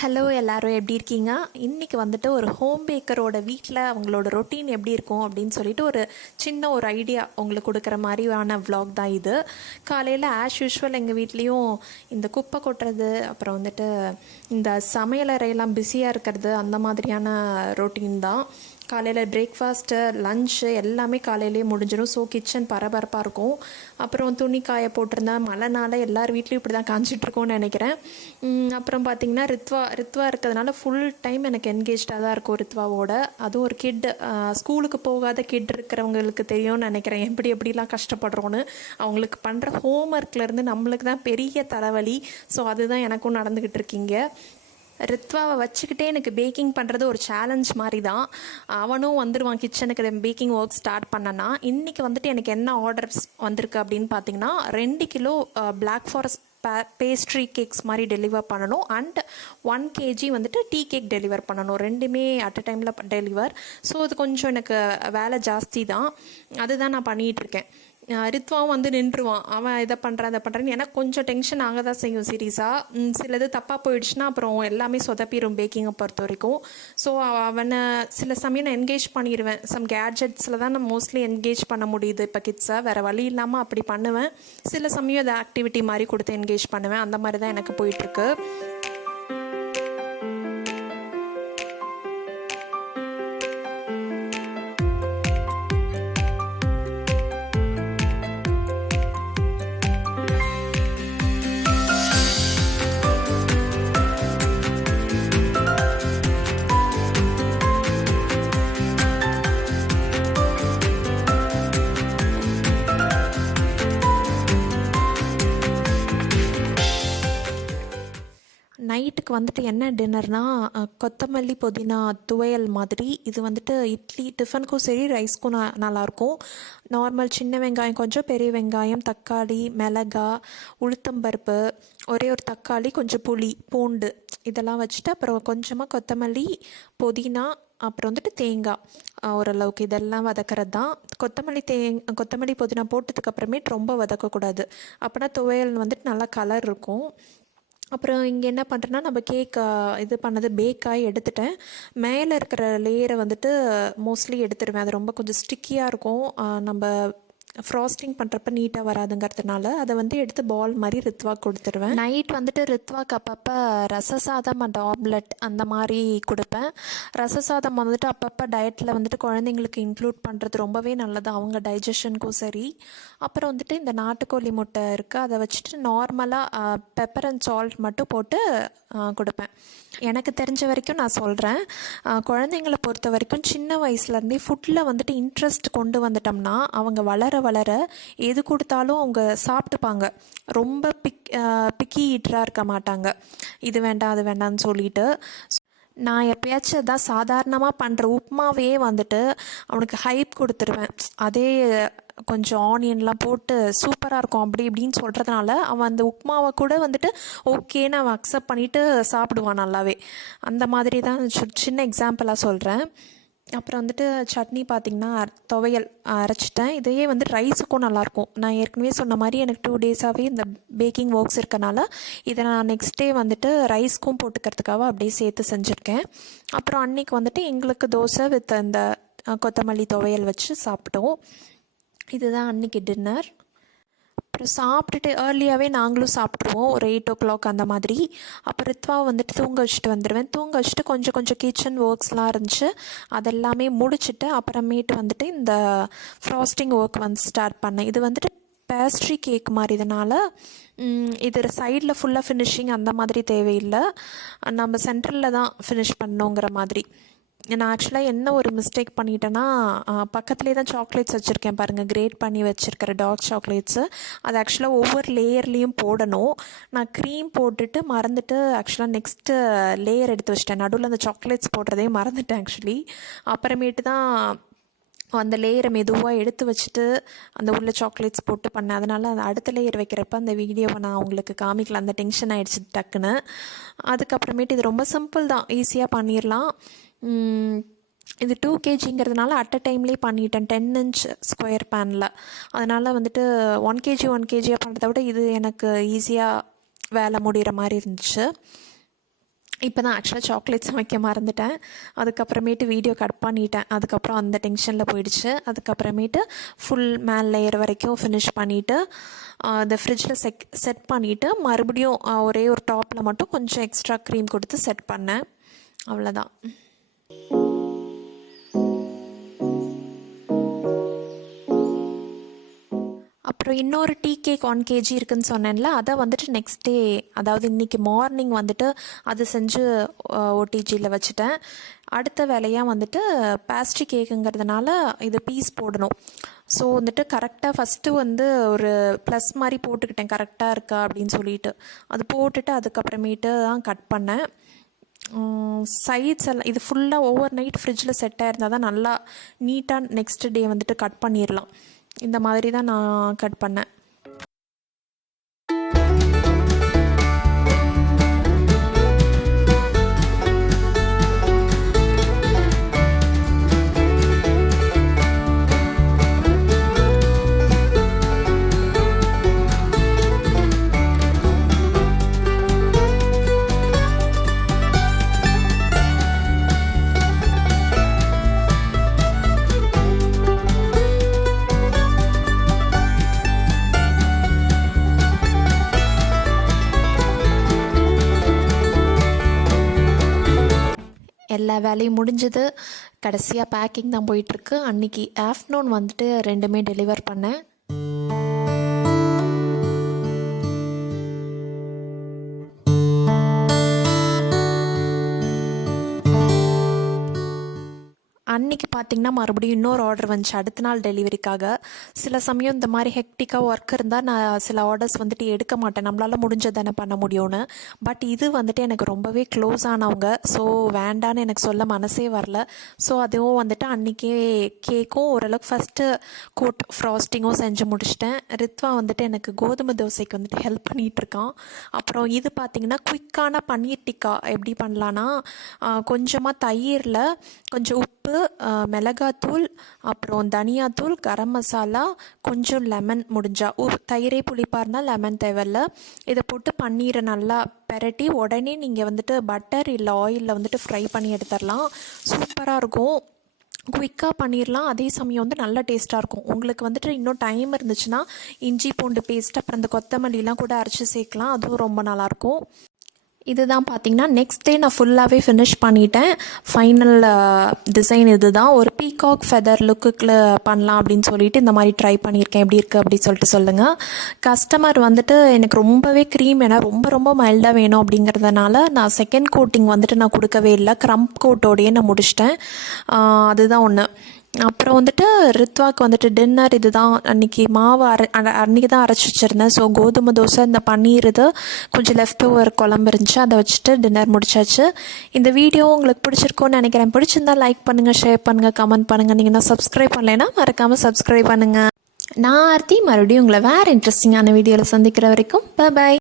Hello எல்லாரும் எப்படி இருக்கீங்க? இன்றைக்கி வந்துட்டு ஒரு ஹோம் பேக்கரோட வீட்டில் அவங்களோட ரொட்டீன் எப்படி இருக்கும் அப்படின்னு சொல்லிட்டு ஒரு சின்ன ஒரு ஐடியா உங்களுக்கு கொடுக்குற மாதிரியான vlog தான் இது. காலையில் ஆஸ் யூஷுவல் எங்கள் வீட்லேயும் இந்த குப்பை கொட்டுறது, அப்புறம் வந்துட்டு இந்த சமையலறையெல்லாம் பிஸியாக இருக்கிறது, அந்த மாதிரியான ரொட்டீன் தான். காலையில் பிரேக்ஃபாஸ்ட்டு லன்ச்சு எல்லாமே காலையிலேயே முடிஞ்சிடும். ஸோ கிச்சன் பரபரப்பாக இருக்கும். அப்புறம் துணி காய போட்டிருந்தேன். மழைனால எல்லார் வீட்லேயும் இப்படி தான் காஞ்சிட்ருக்கோன்னு நினைக்கிறேன். அப்புறம் பார்த்திங்கன்னா ரித்வா இருக்கிறதுனால ஃபுல் டைம் எனக்கு என்கேஜ்டாக தான் இருக்கும் ரித்வாவோட. அதுவும் ஒரு கிட், ஸ்கூலுக்கு போகாத கிட் இருக்கிறவங்களுக்கு தெரியும்னு நினைக்கிறேன் எப்படிலாம் கஷ்டப்படுறோன்னு. அவங்களுக்கு பண்ணுற ஹோம்ஒர்க்லேருந்து நம்மளுக்கு தான் பெரிய தலைவலி. ஸோ அதுதான் எனக்கும் நடந்துக்கிட்டு இருக்கீங்க. ரித்வாவை வச்சுக்கிட்டே எனக்கு பேக்கிங் பண்ணுறது ஒரு சேலஞ்ச் மாதிரி தான். அவனும் வந்துடுவான் கிச்சனுக்கு பேக்கிங் ஒர்க் ஸ்டார்ட் பண்ணனா. இன்றைக்கி வந்துட்டு எனக்கு என்ன ஆர்டர்ஸ் வந்திருக்கு அப்படின்னு பார்த்தீங்கன்னா 2 kilo black forest pastry cakes மாதிரி டெலிவர் பண்ணணும். அண்ட் 1 kg வந்துட்டு டீ கேக் டெலிவர் பண்ணணும். ரெண்டுமே அட் அ டைமில் டெலிவர். ஸோ அது கொஞ்சம் எனக்கு வேலை ஜாஸ்தி தான். அதுதான் நான் பண்ணிகிட்ருக்கேன். ரித்வாவும் வந்து நின்றுவான். அவன் இதை பண்ணுறேன்னு எனக்கு கொஞ்சம் டென்ஷன் ஆக தான் செய்யும் சீரியஸாக. சிலது தப்பாக போயிடுச்சுன்னா அப்புறம் எல்லாமே சொதப்பிடும் பேக்கிங்கை பொறுத்த வரைக்கும். ஸோ அவனை சில சமயம் நான் என்கேஜ் பண்ணிடுவேன். சம் கேட்ஜெட்ஸில் தான் நான் மோஸ்ட்லி என்கேஜ் பண்ண முடியுது இப்போ கிட்ஸை. வேறு வழி இல்லாமல் அப்படி பண்ணுவேன். சில சமயம் அதை ஆக்டிவிட்டி மாதிரி கொடுத்து என்கேஜ் பண்ணுவேன். அந்த மாதிரி தான் எனக்கு போயிட்டுருக்கு. நைட்டுக்கு வந்துட்டு என்ன டின்னர்னால் கொத்தமல்லி புதினா துவையல் மாதிரி. இது வந்துட்டு இட்லி டிஃபனுக்கும் சரி ரைஸ்க்கும் நல்லாயிருக்கும். நார்மல் சின்ன வெங்காயம் கொஞ்சம், பெரிய வெங்காயம், தக்காளி, மிளகா, உளுத்தம்பருப்பு, ஒரே ஒரு தக்காளி, கொஞ்சம் புளி, பூண்டு இதெல்லாம் வச்சுட்டு அப்புறம் கொஞ்சமாக கொத்தமல்லி புதினா, அப்புறம் வந்துட்டு தேங்காய் ஓரளவுக்கு இதெல்லாம் வதக்கிறது தான். கொத்தமல்லி புதினா போட்டதுக்கப்புறமேட்டு ரொம்ப வதக்கக்கூடாது. அப்போனா துவையல் வந்துட்டு நல்லா கலர் இருக்கும். அப்புறம் இங்கே என்ன பண்ணுறேன்னா, நம்ம கேக் இது பண்ணது பேக்காகி எடுத்துட்டேன். மேலே இருக்கிற லேயரை வந்துட்டு மோஸ்ட்லி எடுத்துடுவேன். அது ரொம்ப கொஞ்சம் ஸ்டிக்கியாக இருக்கும். நம்ம ஃப்ராஸ்டிங் பண்ணுறப்ப நீட்டாக வராதுங்கிறதுனால அதை வந்து எடுத்து பால் மாதிரி ரித்வாக்கு கொடுத்துருவேன். நைட் வந்துட்டு ரித்வாக்கு அப்பப்போ ரச சாதம் அண்ட் ஆம்லெட் அந்த மாதிரி கொடுப்பேன். ரச சாதம் வந்துட்டு அப்பப்போ டயட்டில் வந்துட்டு குழந்தைங்களுக்கு இன்க்ளூட் பண்ணுறது ரொம்பவே நல்லது, அவங்க டைஜஷனுக்கும் சரி. அப்புறம் வந்துட்டு இந்த நாட்டுக்கோழி முட்டை இருக்குது, அதை வச்சுட்டு நார்மலாக பெப்பர் அண்ட் சால்ட் மட்டும் போட்டு கொடுப்பேன். எனக்கு தெரிஞ்ச வரைக்கும் நான் சொல்கிறேன், குழந்தைங்களை பொறுத்த வரைக்கும் சின்ன வயசுலேருந்தே ஃபுட்டில் வந்துட்டு இன்ட்ரெஸ்ட் கொண்டு வந்துட்டோம்னா அவங்க வளர எது கொடுத்தாலும் அவங்க சாப்பிட்டுப்பாங்க. ரொம்ப பிக்கி ஈட்டராக இருக்க மாட்டாங்க. இது வேண்டாம் அது வேண்டாம்னு சொல்லிட்டு. நான் எப்பயாச்சும் அதான் சாதாரணமாக பண்ணுற உப்புமாவே வந்துட்டு அவனுக்கு ஹைப் கொடுத்துருவேன். அதே கொஞ்சம் ஆனியன்லாம் போட்டு சூப்பராக இருக்கும் அப்படி இப்படின்னு சொல்கிறதுனால அவன் அந்த உப்புமாவை கூட வந்துட்டு ஓகேன்னு அவன் அக்செப்ட் பண்ணிவிட்டு சாப்பிடுவான் நல்லாவே. அந்த மாதிரி தான் சின்ன எக்ஸாம்பிளாக சொல்கிறேன். அப்புறம் வந்துட்டு சட்னி பார்த்திங்கன்னா துவையல் அரைச்சிட்டேன். இதையே வந்து ரைஸுக்கும் நல்லாயிருக்கும். நான் ஏற்கனவே சொன்ன மாதிரி எனக்கு 2 டேஸாகவே இந்த பேக்கிங் ஒர்க்ஸ் இருக்கனால இதை நான் நெக்ஸ்ட் டே வந்துட்டு ரைஸ்க்கும் போட்டுக்கிறதுக்காக அப்படியே சேர்த்து செஞ்சுருக்கேன். அப்புறம் அன்றைக்கி வந்துட்டு எங்களுக்கு தோசை வித் அந்த கொத்தமல்லி துவையல் வச்சு சாப்பிட்டோம். இதுதான் அன்றைக்கி டின்னர். அப்புறம் சாப்பிட்டுட்டு ஏர்லியாகவே நாங்களும் சாப்பிட்ருவோம், ஒரு 8 o'clock அந்த மாதிரி. அப்புறம் ரித்வா வந்துட்டு தூங்க வச்சுட்டு வந்துடுவேன். தூங்க வச்சுட்டு கொஞ்சம் கிச்சன் ஒர்க்ஸ்லாம் இருந்துச்சு, அதெல்லாமே முடிச்சுட்டு அப்புறமேட்டு வந்துட்டு இந்த ஃப்ராஸ்டிங் ஒர்க் வந்து ஸ்டார்ட் பண்ணேன். இது வந்துட்டு பேஸ்ட்ரி கேக் மாதிரி, இதனால் இது சைடில் ஃபுல்லாக ஃபினிஷிங் அந்த மாதிரி தேவையில்லை, நம்ம சென்டரில் தான் ஃபினிஷ் பண்ணோங்கிற மாதிரி. நான் ஆக்சுவலாக என்ன ஒரு மிஸ்டேக் பண்ணிட்டேன்னா, பக்கத்துலேயே தான் சாக்லேட்ஸ் வச்சுருக்கேன் பாருங்கள், கிரேட் பண்ணி வச்சுருக்கிற டார்க் சாக்லேட்ஸு. அது ஆக்சுவலாக ஒவ்வொரு லேயர்லேயும் போடணும். நான் க்ரீம் போட்டுட்டு மறந்துட்டு ஆக்சுவலாக நெக்ஸ்ட்டு லேயர் எடுத்து வச்சிட்டேன். நடுவில் அந்த சாக்லேட்ஸ் போடுறதே மறந்துட்டேன் ஆக்சுவலி. அப்புறமேட்டு தான் அந்த லேயரை மெதுவாக எடுத்து வச்சுட்டு அந்த உள்ள சாக்லேட்ஸ் போட்டு பண்ணேன். அதனால் அந்த அடுத்த லேயர் வைக்கிறப்ப அந்த வீடியோவை நான் உங்களுக்கு காமிக்கல, அந்த டென்ஷன் ஆகிடுச்சு டக்குன்னு. அதுக்கப்புறமேட்டு இது ரொம்ப சிம்பிள் தான், ஈஸியாக பண்ணிடலாம். இது 2 kgங்கிறதுனால அட் அ டைம்லேயே பண்ணிட்டேன் 10 inch ஸ்கொயர் பேனில். அதனால் வந்துட்டு 1 kg பண்ணுறத விட இது எனக்கு ஈஸியாக வேலை முடிகிற மாதிரி இருந்துச்சு. இப்போ தான் ஆக்சுவலாக சாக்லேட்ஸ் வைக்க மறந்துட்டேன். அதுக்கப்புறமேட்டு வீடியோ கட் பண்ணிட்டேன். அதுக்கப்புறம் அந்த டென்ஷனில் போயிடுச்சு. அதுக்கப்புறமேட்டு ஃபுல் மேல் லேயர் வரைக்கும் ஃபினிஷ் பண்ணிவிட்டு அதை ஃப்ரிட்ஜில் செட் பண்ணிவிட்டு மறுபடியும் ஒரே ஒரு டாப்பில் மட்டும் கொஞ்சம் எக்ஸ்ட்ரா க்ரீம் கொடுத்து செட் பண்ணேன். அவ்வளோதான். அப்புறம் இன்னொரு டீ கேக் 1 kg இருக்குதுன்னு சொன்னேன்ல, அதை வந்துட்டு நெக்ஸ்ட் டே, அதாவது இன்றைக்கி மார்னிங் வந்துட்டு அது செஞ்சு ஓடிஜியில் வச்சுட்டேன். அடுத்த வேலையாக வந்துட்டு பேஸ்ட்ரி கேக்குங்கிறதுனால இது பீஸ் போடணும். ஸோ வந்துட்டு கரெக்டாக ஃபஸ்ட்டு வந்து ஒரு ப்ளஸ் மாதிரி போட்டுக்கிட்டேன், கரெக்டாக இருக்கா அப்படின்னு சொல்லிட்டு. அது போட்டுட்டு அதுக்கப்புறமேட்டு தான் கட் பண்ணேன். சைட்ஸ் எல்லாம் இது ஃபுல்லாக ஓவர் நைட் ஃப்ரிட்ஜில் செட் ஆயிருந்தால் தான் நல்லா நீட்டாக நெக்ஸ்ட் டே வந்துட்டு கட் பண்ணிடலாம். இந்த மாதிரி தான் நான் கட் பண்ணேன். எல்லா வேலையும் முடிஞ்சது. கடைசியாக பேக்கிங் தான் போயிட்டுருக்கு. அன்றைக்கி ஆஃப்டர்நூன் வந்துட்டு 2மே டெலிவர் பண்ணேன். அன்றைக்கி பார்த்திங்கன்னா மறுபடியும் இன்னொரு ஆர்டர் வந்துச்சு அடுத்த நாள் டெலிவரிக்காக. சில சமயம் இந்த மாதிரி ஹெக்டிக்காக ஒர்க் இருந்தால் நான் சில ஆர்டர்ஸ் வந்துட்டு எடுக்க மாட்டேன், நம்மளால் முடிஞ்சதானே பண்ண முடியும்னு. பட் இது வந்துட்டு எனக்கு ரொம்பவே க்ளோஸ் ஆனவங்க, ஸோ வேண்டான்னு எனக்கு சொல்ல மனசே வரல. ஸோ அதுவும் வந்துட்டு அன்றைக்கே கேக்கும் ஓரளவுக்கு ஃபஸ்ட்டு கோட் ஃப்ராஸ்டிங்கும் செஞ்சு முடிச்சிட்டேன். ரித்வா வந்துட்டு எனக்கு கோதுமை தோசைக்கு வந்துட்டு ஹெல்ப் பண்ணிகிட்ருக்கான். அப்புறம் இது பார்த்திங்கன்னா குயிக்கான பன்னீர் டிக்கா எப்படி பண்ணலான்னா, கொஞ்சமாக தயிரில் கொஞ்சம் உப்பு, மிளகாத்தூள், அப்புறம் தனியாத்தூள், கரம் மசாலா, கொஞ்சம் லெமன், முடிஞ்சா தயிரே புளிப்பாக இருந்தால் லெமன் தேவையில்ல. இதை போட்டு பன்னீரை நல்லா பெரட்டி உடனே நீங்கள் வந்துட்டு பட்டர் இல்லை ஆயிலில் வந்துட்டு ஃப்ரை பண்ணி எடுத்துடலாம். சூப்பராக இருக்கும், குயிக்காக பண்ணிடலாம். அதே சமயம் வந்து நல்ல டேஸ்ட்டாக இருக்கும். உங்களுக்கு வந்துட்டு இன்னும் டைம் இருந்துச்சுன்னா இஞ்சி பூண்டு பேஸ்ட் அப்புறம் இந்த கொத்தமல்லிலாம் கூட அரைச்சி சேர்க்கலாம், அதுவும் ரொம்ப நல்லாயிருக்கும். இதுதான் பார்த்திங்கன்னா நெக்ஸ்ட் டே நான் ஃபுல்லாகவே ஃபினிஷ் பண்ணிட்டேன். ஃபைனல் டிசைன் இது தான். ஒரு பீகாக் ஃபெதர் லுக்குக்கில் பண்ணலாம் அப்படின்னு சொல்லிட்டு இந்த மாதிரி ட்ரை பண்ணியிருக்கேன். எப்படி இருக்குது அப்படின்னு சொல்லிட்டு சொல்லுங்கள். கஸ்டமர் வந்துட்டு எனக்கு ரொம்பவே க்ரீம் ஏன்னா ரொம்ப ரொம்ப மைல்டாக வேணும் அப்படிங்கிறதுனால நான் செகண்ட் கோட்டிங் வந்துட்டு நான் கொடுக்கவே இல்லை, க்ரம்ப் கோட்டோடையே நான் முடிச்சிட்டேன். அதுதான் ஒன்று. அப்புறம் வந்துட்டு ரித்வாக்கு வந்துட்டு டின்னர் இது தான். அன்றைக்கி மாவு அன்றைக்கி தான் அரைச்சி வச்சுருந்தேன். ஸோ கோதுமை தோசை, இந்த பன்னீர், இது கொஞ்சம் லெஃப்ட் ஓவர் குழம்பு இருந்துச்சு, அதை வச்சுட்டு டின்னர் முடிச்சாச்சு. இந்த வீடியோ உங்களுக்கு பிடிச்சிருக்கோன்னு நினைக்கிறேன். பிடிச்சிருந்தால் லைக் பண்ணுங்கள், ஷேர் பண்ணுங்கள், கமெண்ட் பண்ணுங்கள். நீங்கள் நான் சப்ஸ்கிரைப் பண்ணலைன்னா மறக்காமல் சப்ஸ்கிரைப் பண்ணுங்கள். நான் ஆர்த்தி மறுபடியும் உங்களை வேறு இன்ட்ரெஸ்டிங்கான வீடியோவில் சந்திக்கிற வரைக்கும் பை.